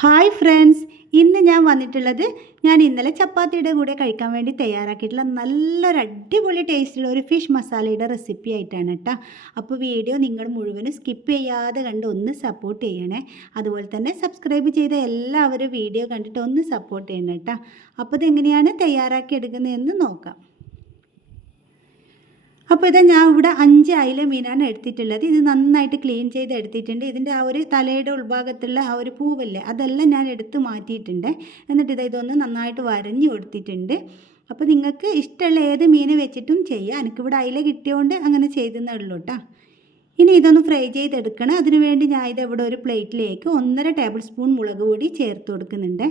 Hi friends, ഇന്ന് ഞാൻ വന്നിട്ടുള്ളത് ഞാൻ ഇന്നലെ ചപ്പാത്തിയുടെ കൂടെ കഴിക്കാൻ വേണ്ടി തയ്യാറാക്കിയിട്ടുള്ള നല്ലൊരു അടിപൊളി ടേസ്റ്റുള്ള ഒരു ഫിഷ് മസാലയുടെ റെസിപ്പി ആയിട്ടാണ് കേട്ടോ. അപ്പോൾ വീഡിയോ നിങ്ങൾ മുഴുവനും സ്കിപ്പ് ചെയ്യാതെ കണ്ട് ഒന്ന് സപ്പോർട്ട് ചെയ്യണേ. അതുപോലെ തന്നെ സബ്സ്ക്രൈബ് ചെയ്ത എല്ലാവരും വീഡിയോ കണ്ടിട്ട് ഒന്ന് സപ്പോർട്ട് ചെയ്യണം കേട്ടോ. അപ്പോൾ ഇതെങ്ങനെയാണ് തയ്യാറാക്കി എടുക്കുന്നതെന്ന് നോക്കാം. അപ്പോൾ ഇത് ഞാൻ ഇവിടെ 5 അയില മീനാണ് എടുത്തിട്ടുള്ളത്. ഇത് നന്നായിട്ട് ക്ലീൻ ചെയ്ത് എടുത്തിട്ടുണ്ട്. ഇതിൻ്റെ ആ ഒരു തലയുടെ ഉൾഭാഗത്തുള്ള ആ ഒരു പൂവല്ലേ, അതെല്ലാം ഞാൻ എടുത്ത് മാറ്റിയിട്ടുണ്ട്. എന്നിട്ട് ഇതൊന്ന് നന്നായിട്ട് വരഞ്ഞു കൊടുത്തിട്ടുണ്ട്. അപ്പോൾ നിങ്ങൾക്ക് ഇഷ്ടമുള്ള ഏത് മീൻ വെച്ചിട്ടും ചെയ്യാം. എനിക്കിവിടെ അയില കിട്ടിയതുകൊണ്ട് അങ്ങനെ ചെയ്തെന്നേ ഉള്ളൂ കേട്ടോ. ഇനി ഇതൊന്ന് ഫ്രൈ ചെയ്തെടുക്കണം. അതിനുവേണ്ടി ഞാൻ ഇവിടെ ഒരു പ്ലേറ്റിലേക്ക് 1.5 ടേബിൾ സ്പൂൺ മുളക് പൊടി ചേർത്ത് കൊടുക്കുന്നുണ്ട്.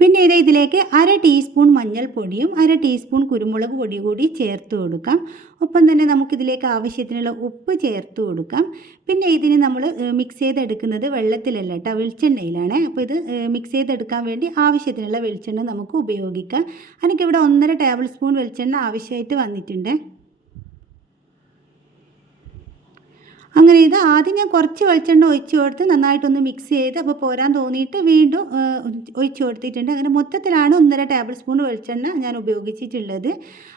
പിന്നെ ഇതിലേക്ക് 1/2 ടീസ്പൂൺ മഞ്ഞൾപ്പൊടിയും 1/2 ടീസ്പൂൺ കുരുമുളക് പൊടി കൂടി ചേർത്ത് കൊടുക്കാം. ഒപ്പം തന്നെ നമുക്കിതിലേക്ക് ആവശ്യത്തിനുള്ള ഉപ്പ് ചേർത്ത് കൊടുക്കാം. പിന്നെ ഇതിന് നമ്മൾ മിക്സ് ചെയ്തെടുക്കുന്നത് വെള്ളത്തിലല്ല കേട്ടോ, വെളിച്ചെണ്ണയിലാണ്. അപ്പോൾ ഇത് മിക്സ് ചെയ്തെടുക്കാൻ വേണ്ടി ആവശ്യത്തിനുള്ള വെളിച്ചെണ്ണ നമുക്ക് ഉപയോഗിക്കാം. എനിക്കിവിടെ 1.5 ടേബിൾ സ്പൂൺ വെളിച്ചെണ്ണ ആവശ്യമായിട്ട് വന്നിട്ടുണ്ട്. അങ്ങനെ ഇത് ആദ്യം ഞാൻ കുറച്ച് വെളിച്ചെണ്ണ ഒഴിച്ച് കൊടുത്ത് നന്നായിട്ടൊന്ന് മിക്സ് ചെയ്ത്, അപ്പോൾ പോരാൻ തോന്നിയിട്ട് വീണ്ടും ഒഴിച്ച് കൊടുത്തിട്ടുണ്ട്. അങ്ങനെ മൊത്തത്തിലാണ് 1.5 ടേബിൾ സ്പൂൺ വെളിച്ചെണ്ണ ഞാൻ ഉപയോഗിച്ചിട്ടുള്ളത്.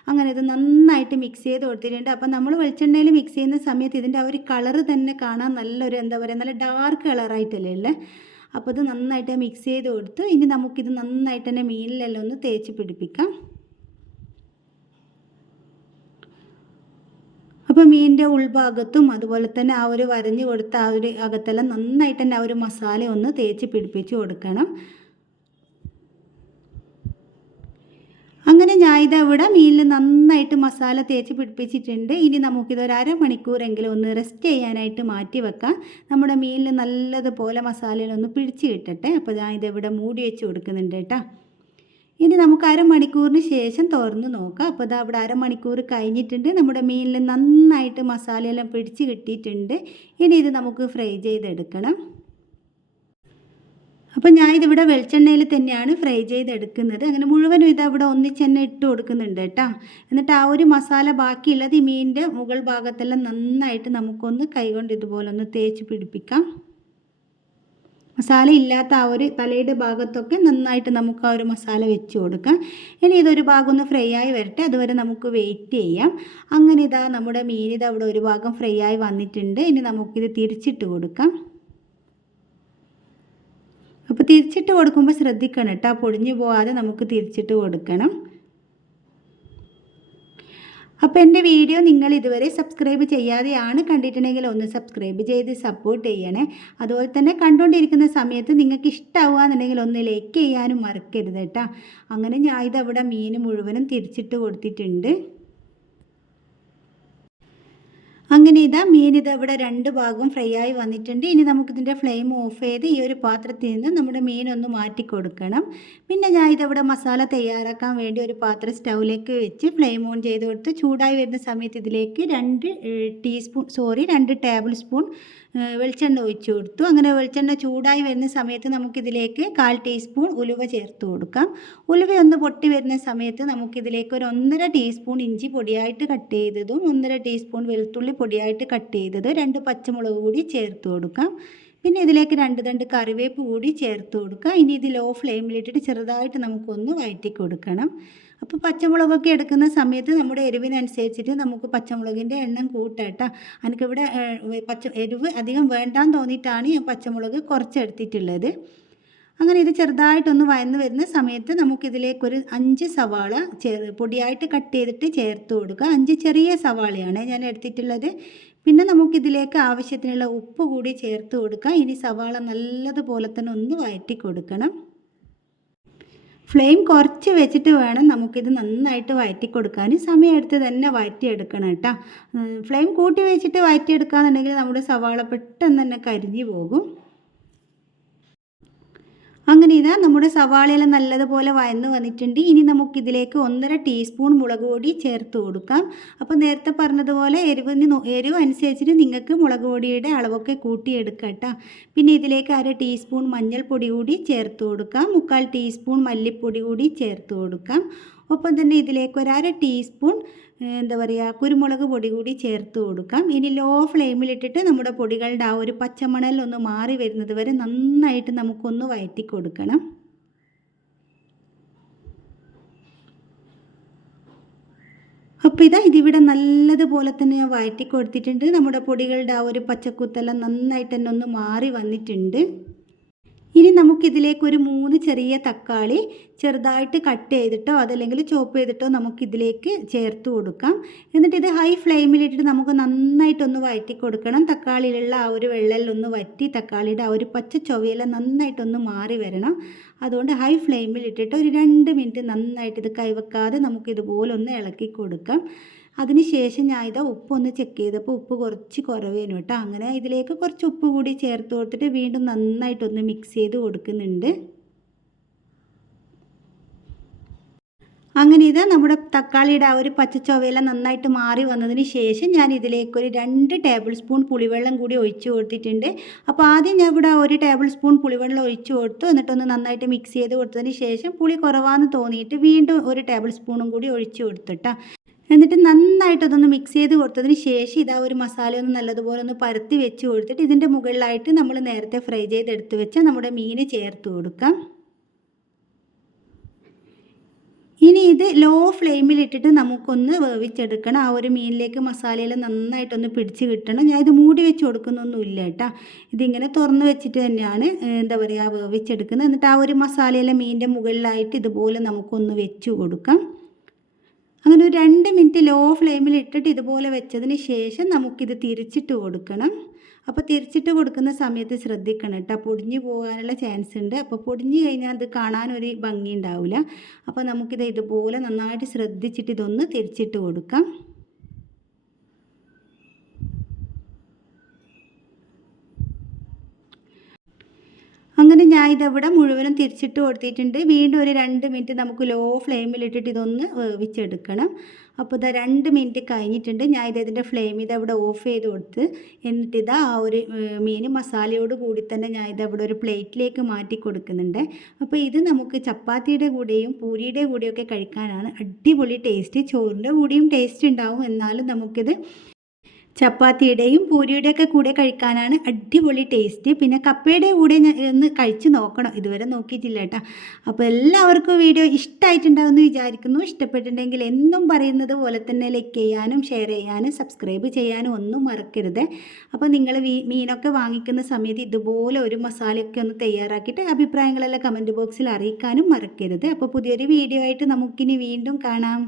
അങ്ങനെ ഇത് നന്നായിട്ട് മിക്സ് ചെയ്ത് കൊടുത്തിട്ടുണ്ട്. അപ്പോൾ നമ്മൾ വെളിച്ചെണ്ണയിൽ മിക്സ് ചെയ്യുന്ന സമയത്ത് ഇതിൻ്റെ ആ ഒരു കളറ് തന്നെ കാണാൻ നല്ലൊരു എന്താ പറയുക, നല്ല ഡാർക്ക് കളറായിട്ടല്ലേ ഉള്ളത്. അപ്പോൾ ഇത് നന്നായിട്ട് മിക്സ് ചെയ്ത് കൊടുത്തു. ഇനി നമുക്കിത് നന്നായിട്ട് തന്നെ മീനിലെല്ലാം ഒന്ന് തേച്ച് പിടിപ്പിക്കാം. അപ്പോൾ മീനിൻ്റെ ഉൾഭാഗത്തും അതുപോലെ തന്നെ ആ ഒരു വരഞ്ഞു കൊടുത്ത ആ ഒരു അകത്തെല്ലാം നന്നായിട്ട് തന്നെ ആ ഒരു മസാല ഒന്ന് തേച്ച് പിടിപ്പിച്ച് കൊടുക്കണം. അങ്ങനെ ഞാൻ ഇവിടെ മീനിൽ നന്നായിട്ട് മസാല തേച്ച് പിടിപ്പിച്ചിട്ടുണ്ട്. ഇനി നമുക്കിതൊരു അരമണിക്കൂറെങ്കിലും ഒന്ന് റെസ്റ്റ് ചെയ്യാനായിട്ട് മാറ്റി വെക്കാം. നമ്മുടെ മീനിൽ നല്ലതുപോലെ മസാലയിലൊന്ന് പിടിച്ച് കിട്ടട്ടെ. അപ്പോൾ ഞാൻ ഇവിടെ മൂടി വെച്ച് കൊടുക്കുന്നുണ്ട് കേട്ടോ. ഇനി നമുക്ക് അരമണിക്കൂറിന് ശേഷം തുറന്ന് നോക്കാം. അപ്പോൾ ഇത് അവിടെ അരമണിക്കൂർ കഴിഞ്ഞിട്ടുണ്ട്. നമ്മുടെ മീനിൽ നന്നായിട്ട് മസാലയെല്ലാം പിടിച്ച് കിട്ടിയിട്ടുണ്ട്. ഇനി ഇത് നമുക്ക് ഫ്രൈ ചെയ്തെടുക്കണം. അപ്പോൾ ഞാൻ ഇതിവിടെ വെളിച്ചെണ്ണയിൽ തന്നെയാണ് ഫ്രൈ ചെയ്തെടുക്കുന്നത്. അങ്ങനെ മുഴുവനും ഇതവിടെ ഒന്നിച്ച് തന്നെ ഇട്ട് കൊടുക്കുന്നുണ്ട് കേട്ടോ. എന്നിട്ട് ആ ഒരു മസാല ബാക്കിയുള്ളത് ഈ മീനിൻ്റെ മുകൾ ഭാഗത്തെല്ലാം നന്നായിട്ട് നമുക്കൊന്ന് കൈകൊണ്ട് ഇതുപോലെ ഒന്ന് തേച്ച് പിടിപ്പിക്കാം. മസാല ഇല്ലാത്ത ആ ഒരു തലയുടെ ഭാഗത്തൊക്കെ നന്നായിട്ട് നമുക്ക് ആ ഒരു മസാല വെച്ച് കൊടുക്കാം. ഇനി ഇതൊരു ഭാഗം ഒന്ന് ഫ്രൈ ആയി വരട്ടെ, അതുവരെ നമുക്ക് വെയിറ്റ് ചെയ്യാം. അങ്ങനെ ഇതാ നമ്മുടെ മീൻ അവിടെ ഒരു ഭാഗം ഫ്രൈ ആയി വന്നിട്ടുണ്ട്. ഇനി നമുക്കിത് തിരിച്ചിട്ട് കൊടുക്കാം. അപ്പോൾ തിരിച്ചിട്ട് കൊടുക്കുമ്പോൾ ശ്രദ്ധിക്കണം കേട്ടോ, പൊടിഞ്ഞു പോകാതെ നമുക്ക് തിരിച്ചിട്ട് കൊടുക്കണം. അപ്പോൾ എൻ്റെ വീഡിയോ നിങ്ങൾ ഇതുവരെ സബ്സ്ക്രൈബ് ചെയ്യാതെയാണ് കണ്ടിട്ടുണ്ടെങ്കിൽ ഒന്ന് സബ്സ്ക്രൈബ് ചെയ്ത് സപ്പോർട്ട് ചെയ്യണേ. അതുപോലെ തന്നെ കണ്ടുകൊണ്ടിരിക്കുന്ന സമയത്ത് നിങ്ങൾക്ക് ഇഷ്ടമാവുകയെന്നുണ്ടെങ്കിൽ ഒന്ന് ലൈക്ക് ചെയ്യാനും മറക്കരുത് കേട്ടോ. അങ്ങനെ ഞാൻ ഇതവിടെ മീൻ മുഴുവനും തിരിച്ചിട്ട് കൊടുത്തിട്ടുണ്ട്. അങ്ങനെ മീൻ ഇവിടെ 2 ഭാഗവും ഫ്രൈ ആയി വന്നിട്ടുണ്ട്. ഇനി നമുക്കിതിൻ്റെ ഫ്ലെയിം ഓഫ് ചെയ്ത് ഈ ഒരു പാത്രത്തിൽ നിന്ന് നമ്മുടെ മീനൊന്ന് മാറ്റി കൊടുക്കണം. പിന്നെ ഞാൻ ഇതവിടെ മസാല തയ്യാറാക്കാൻ വേണ്ടി ഒരു പാത്രം സ്റ്റൗവിലേക്ക് വെച്ച് ഫ്ലെയിം ഓൺ ചെയ്ത് കൊടുത്ത് ചൂടായി വരുന്ന സമയത്ത് ഇതിലേക്ക് 2 ടേബിൾ സ്പൂൺ വെളിച്ചെണ്ണ ഒഴിച്ച് കൊടുത്തു. അങ്ങനെ വെളിച്ചെണ്ണ ചൂടായി വരുന്ന സമയത്ത് നമുക്കിതിലേക്ക് 1/4 ടീസ്പൂൺ ഉലുവ ചേർത്ത് കൊടുക്കാം. ഉലുവ ഒന്ന് പൊട്ടി വരുന്ന സമയത്ത് നമുക്കിതിലേക്ക് ഒരു 1.5 ടീസ്പൂൺ ഇഞ്ചി പൊടിയായിട്ട് കട്ട് ചെയ്തതും 1.5 ടീസ്പൂൺ വെളുത്തുള്ളി പൊടിയായിട്ട് കട്ട് ചെയ്തത് 2 പച്ചമുളക് കൂടി ചേർത്ത് കൊടുക്കാം. പിന്നെ ഇതിലേക്ക് 2 തണ്ട് കറിവേപ്പ് കൂടി ചേർത്ത് കൊടുക്കാം. ഇനി ഇത് ലോ ഫ്ലെയിമിലിട്ടിട്ട് ചെറുതായിട്ട് നമുക്കൊന്ന് വഴറ്റി കൊടുക്കണം. അപ്പോൾ പച്ചമുളകൊക്കെ എടുക്കുന്ന സമയത്ത് നമ്മുടെ എരിവിനനുസരിച്ചിട്ട് നമുക്ക് പച്ചമുളകിൻ്റെ എണ്ണം കൂട്ടാട്ടോ. എനിക്കിവിടെ എരിവ് അധികം വേണ്ടാന്ന് തോന്നിയിട്ടാണ് ഞാൻ പച്ചമുളക് കുറച്ചെടുത്തിട്ടുള്ളത്. അങ്ങനെ ഇത് ചെറുതായിട്ടൊന്ന് വഴന്ന് വരുന്ന സമയത്ത് നമുക്കിതിലേക്കൊരു 5 സവാള പൊടിയായിട്ട് കട്ട് ചെയ്തിട്ട് ചേർത്ത് കൊടുക്കുക. 5 ചെറിയ സവാളയാണ് ഞാൻ എടുത്തിട്ടുള്ളത്. പിന്നെ നമുക്കിതിലേക്ക് ആവശ്യത്തിനുള്ള ഉപ്പ് കൂടി ചേർത്ത് കൊടുക്കാം. ഇനി സവാള നല്ലതുപോലെ തന്നെ ഒന്ന് വഴറ്റി കൊടുക്കണം. ഫ്ലെയിം കുറച്ച് വെച്ചിട്ട് വേണം നമുക്കിത് നന്നായിട്ട് വഴറ്റി കൊടുക്കാൻ. സമയമെടുത്ത് തന്നെ വഴറ്റിയെടുക്കണം കേട്ടോ. ഫ്ലെയിം കൂട്ടി വെച്ചിട്ട് വഴറ്റിയെടുക്കുകയെന്നുണ്ടെങ്കിൽ നമ്മുടെ സവാള പെട്ടെന്ന് തന്നെ കരിഞ്ഞു പോകും. അങ്ങനെ നമ്മുടെ സവാളയെല്ലാം നല്ലതുപോലെ വഴന്ന് വന്നിട്ടുണ്ട്. ഇനി നമുക്കിതിലേക്ക് 1.5 ടീസ്പൂൺ മുളക് പൊടി ചേർത്ത് കൊടുക്കാം. അപ്പോൾ നേരത്തെ പറഞ്ഞതുപോലെ എരിവ് അനുസരിച്ചിട്ട് നിങ്ങൾക്ക് മുളക് പൊടിയുടെ അളവൊക്കെ കൂട്ടിയെടുക്കാം കേട്ടോ. പിന്നെ ഇതിലേക്ക് 1/2 ടീസ്പൂൺ മഞ്ഞൾപ്പൊടി കൂടി ചേർത്ത് കൊടുക്കാം. 1/4 ടീസ്പൂൺ മല്ലിപ്പൊടി കൂടി ചേർത്ത് കൊടുക്കാം. ഒപ്പം തന്നെ ഇതിലേക്ക് ഒരു 1/2 ടീസ്പൂൺ എന്താ പറയുക കുരുമുളക് പൊടി കൂടി ചേർത്ത് കൊടുക്കാം. ഇനി ലോ ഫ്ലെയിമിലിട്ടിട്ട് നമ്മുടെ പൊടികളുടെ ആ ഒരു പച്ചമണലൊന്ന് മാറി വരുന്നത് വരെ നന്നായിട്ട് നമുക്കൊന്ന് വഴറ്റി കൊടുക്കണം. അപ്പോൾ ഇതിവിടെ നല്ലതുപോലെ തന്നെ ഞാൻ വഴറ്റി കൊടുത്തിട്ടുണ്ട്. നമ്മുടെ പൊടികളുടെ ആ ഒരു പച്ചക്കുത്തെല്ലാം നന്നായിട്ട് തന്നെ ഒന്ന് മാറി വന്നിട്ടുണ്ട്. ഇനി നമുക്കിതിലേക്ക് ഒരു 3 ചെറിയ തക്കാളി ചെറുതായിട്ട് കട്ട് ചെയ്തിട്ടോ അതല്ലെങ്കിൽ ചോപ്പ് ചെയ്തിട്ടോ നമുക്കിതിലേക്ക് ചേർത്ത് കൊടുക്കാം. എന്നിട്ട് ഇത് ഹൈ ഫ്ലെയിമിലിട്ടിട്ട് നമുക്ക് നന്നായിട്ടൊന്ന് വഴറ്റി കൊടുക്കണം. തക്കാളിയിലുള്ള ആ ഒരു വെള്ളമെല്ലാം ഒന്ന് വറ്റി തക്കാളിയുടെ ആ ഒരു പച്ച ചൊവയെല്ലാം നന്നായിട്ടൊന്ന് മാറി വരണം. അതുകൊണ്ട് ഹൈ ഫ്ലെയിമിലിട്ടിട്ട് ഒരു 2 മിനിറ്റ് നന്നായിട്ട് ഇത് കൈവെക്കാതെ നമുക്കിതുപോലെ ഒന്ന് ഇളക്കി കൊടുക്കാം. അതിനുശേഷം ഞാൻ ഉപ്പൊന്ന് ചെക്ക് ചെയ്തപ്പോൾ ഉപ്പ് കുറച്ച് കുറവേനു കേട്ടോ. അങ്ങനെ ഇതിലേക്ക് കുറച്ച് ഉപ്പ് കൂടി ചേർത്ത് കൊടുത്തിട്ട് വീണ്ടും നന്നായിട്ടൊന്ന് മിക്സ് ചെയ്ത് കൊടുക്കുന്നുണ്ട്. അങ്ങനെ നമ്മുടെ തക്കാളിയുടെ ആ ഒരു പച്ചച്ചൊവയെല്ലാം നന്നായിട്ട് മാറി വന്നതിന് ശേഷം ഞാൻ ഇതിലേക്ക് ഒരു 2 ടേബിൾ സ്പൂൺ പുളിവെള്ളം കൂടി ഒഴിച്ച് കൊടുത്തിട്ടുണ്ട്. അപ്പോൾ ആദ്യം ഞാൻ ഇവിടെ 1 ടേബിൾ സ്പൂൺ പുളിവെള്ളം ഒഴിച്ച് കൊടുത്തു. എന്നിട്ടൊന്ന് നന്നായിട്ട് മിക്സ് ചെയ്ത് കൊടുത്തതിന് ശേഷം പുളി കുറവാന്ന് തോന്നിയിട്ട് വീണ്ടും 1 ടേബിൾ സ്പൂണും കൂടി ഒഴിച്ച് കൊടുത്തിട്ടാ. എന്നിട്ട് നന്നായിട്ട് അതൊന്ന് മിക്സ് ചെയ്ത് കൊടുത്തതിന് ശേഷം ഒരു മസാല ഒന്ന് നല്ലതുപോലെ ഒന്ന് പരത്തി വെച്ച് കൊടുത്തിട്ട് ഇതിൻ്റെ മുകളിലായിട്ട് നമ്മൾ നേരത്തെ ഫ്രൈ ചെയ്തെടുത്ത് വെച്ച നമ്മുടെ മീൻ ചേർത്ത് കൊടുക്കാം. ഇനി ഇത് ലോ ഫ്ലെയിമിലിട്ടിട്ട് നമുക്കൊന്ന് വേവിച്ചെടുക്കണം. ആ ഒരു മീനിലേക്ക് മസാലയെല്ലാം നന്നായിട്ടൊന്ന് പിടിച്ച് കിട്ടണം. ഞാൻ ഇത് മൂടി വെച്ച് കൊടുക്കുന്നൊന്നുമില്ല കേട്ടോ. ഇതിങ്ങനെ തുറന്ന് വെച്ചിട്ട് തന്നെയാണ് എന്താ പറയുക വേവിച്ചെടുക്കുന്നത്. എന്നിട്ട് ആ ഒരു മസാലയെല്ലാം മീനിൻ്റെ മുകളിലായിട്ട് ഇതുപോലെ നമുക്കൊന്ന് വെച്ച് കൊടുക്കാം. അങ്ങനെ ഒരു 2 മിനിറ്റ് ലോ ഫ്ലെയിമിൽ ഇട്ടിട്ട് ഇതുപോലെ വെച്ചതിന് ശേഷം നമുക്കിത് തിരിച്ചിട്ട് കൊടുക്കണം. അപ്പോൾ തിരിച്ചിട്ട് കൊടുക്കുന്ന സമയത്ത് ശ്രദ്ധിക്കണം കേട്ടോ, പൊടിഞ്ഞു പോകാനുള്ള ചാൻസ് ഉണ്ട്. അപ്പോൾ പൊടിഞ്ഞു കഴിഞ്ഞാൽ അത് കാണാനൊരു ഭംഗി ഉണ്ടാവില്ല. അപ്പോൾ നമുക്കിത് ഇതുപോലെ നന്നായിട്ട് ശ്രദ്ധിച്ചിട്ട് ഇതൊന്ന് തിരിച്ചിട്ട് കൊടുക്കാം. അങ്ങനെ ഞാൻ ഇതവിടെ മുഴുവനും തിരിച്ചിട്ട് കൊടുത്തിട്ടുണ്ട്. വീണ്ടും ഒരു 2 മിനിറ്റ് നമുക്ക് ലോ ഫ്ലെയിമിലിട്ടിട്ട് ഇതൊന്ന് വേവിച്ചെടുക്കണം. അപ്പോൾ 2 മിനിറ്റ് കഴിഞ്ഞിട്ടുണ്ട്. ഞാൻ ഇതിൻ്റെ ഫ്ലെയിം ഇതവിടെ ഓഫ് ചെയ്ത് കൊടുത്ത് എന്നിട്ട് ആ ഒരു മീൻ മസാലയോട് കൂടി തന്നെ ഞാൻ ഇതവിടെ ഒരു പ്ലേറ്റിലേക്ക് മാറ്റി കൊടുക്കുന്നുണ്ട്. അപ്പോൾ ഇത് നമുക്ക് ചപ്പാത്തിയുടെ കൂടെയും പൂരിയുടെ കൂടെയൊക്കെ കഴിക്കാനാണ് അടിപൊളി ടേസ്റ്റ്. ചോറിൻ്റെ കൂടെയും ടേസ്റ്റ് ഉണ്ടാവും, എന്നാലും നമുക്കിത് ചപ്പാത്തിയുടെയും പൂരിയുടെയൊക്കെ കൂടെ കഴിക്കാനാണ് അടിപൊളി ടേസ്റ്റ്. പിന്നെ കപ്പയുടെ കൂടെ ഒന്ന് കഴിച്ച് നോക്കണം, ഇതുവരെ നോക്കിയിട്ടില്ല കേട്ടോ. അപ്പോൾ എല്ലാവർക്കും വീഡിയോ ഇഷ്ടമായിട്ടുണ്ടാവുമെന്ന് വിചാരിക്കുന്നു. ഇഷ്ടപ്പെട്ടിട്ടുണ്ടെങ്കിൽ എന്നും പറയുന്നത് പോലെ തന്നെ ലൈക്ക് ചെയ്യാനും ഷെയർ ചെയ്യാനും സബ്സ്ക്രൈബ് ചെയ്യാനും ഒന്നും മറക്കരുത്. അപ്പോൾ നിങ്ങൾ മീനൊക്കെ വാങ്ങിക്കുന്ന സമയത്ത് ഇതുപോലെ ഒരു മസാലയൊക്കെ ഒന്ന് തയ്യാറാക്കിയിട്ട് അഭിപ്രായങ്ങളെല്ലാം കമൻറ്റ് ബോക്സിൽ അറിയിക്കാനും മറക്കരുത്. അപ്പോൾ പുതിയൊരു വീഡിയോ ആയിട്ട് നമുക്കിനി വീണ്ടും കാണാം.